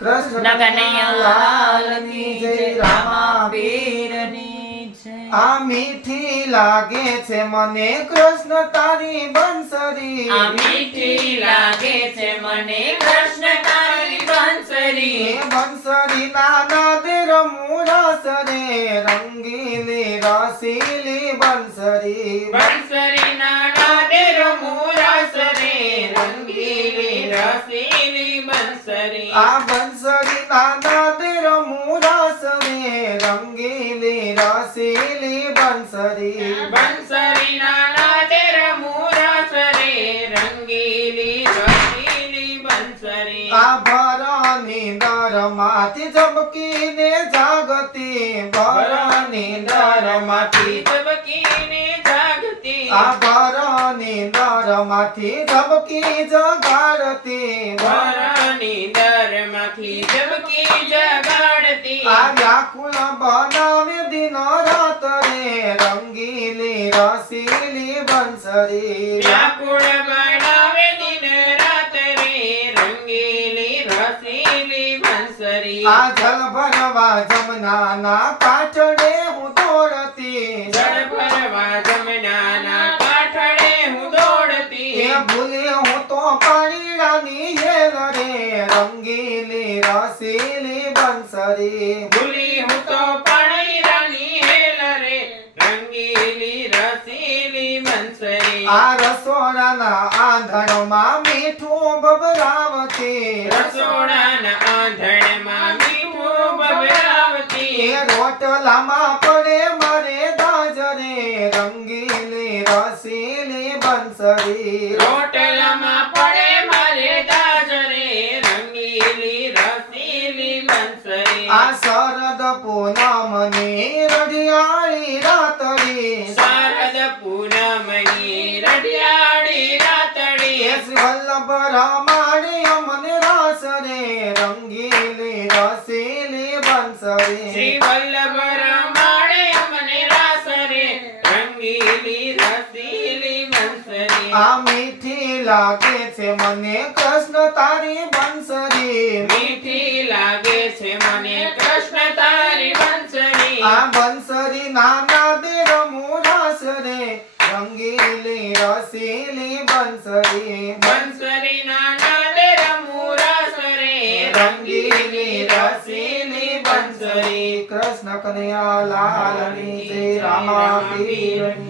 કૃષ્ણ કનૈયાલાલની જય રામા પીરની જય। આ મીઠી લાગે છે મને કૃષ્ણ તારી બંસરી, આ મીઠી લાગે છે મને કૃષ્ણ તારી બંસરી, બંસરી નાના દે રમું રસ રે રંગીલી રસીલી બંસરી, બંસરી નાના દે રમું રસ રે રંગીલી રસીલી બંસરી, આ બંસરી નાના દે રમું રસ રે રંગીલી રસીલી બંસરી, બંસરી નાના દે રમું રસ રે રંગીલી રસીલી બંસરી, આ ભરની દરમાંથી ઝબકીને જાગતી, ભરની દરમાંથી ઝબકીને જાગતી, આ ભરની દરમાંથી ઝબકી જગાડતી, ભરની દરમાંથી ઝબકી જગાડતી, આ વ્યાકુળ બનાવે દિન રાત રે રંગીલી રસીલી બંસરી, વ્યાકુળ બનાવે દિન રાત રે રંગીલી રસીલી બંસરી, આ જલ ભરવા જમનાના કાંઠડે હું દોડતી, જળ ભરવા જમનાના કાંઠડે હું દોડતી, એ ભૂલે હું તો પાણીડાની હેલ રે રંગીલી રસીલી બંસરી, ભૂલી હું તો પાણીરાની હેલ રે રંગીલી રસીલી બંસરી, આ રસોડાના આંધણમાં મીઠું બબરાવતી, રસોડાના આંધણમાં મીઠું બબરાવતી, એ રોટલામાં પડે મારે દાજરે રંગીલી રસીલી બંસરી, રોટલામાં પડે મારે દાજરે રંગીલી રસીલી બંસરી, આ શરદ પૂનમની રઢિયાળી રાતડી, શારદ પૂનમની રઢિયાળી રાતડી, એ વલ્લભ રમાડી અમને રસ રે રંગીલી રસીલી બંસરી, શ્રી વલ્લભ રમાડે અમને રાસ રે રંગીલી રસીલી બંસરી, આ મીઠી લાગે છે મને કૃષ્ણ તારી બંસરી, મીઠી લાગે છે મને કૃષ્ણ તારી બંસરી, આ બંસરી નાના દે રમું રસ રે રંગીલી રસીલી બંસરી, બંસરી નાના દે રમું રસ રે રંગીલી રસીલી બંસરી, કૃષ્ણ કનૈયા લાલની જય રામા પીરની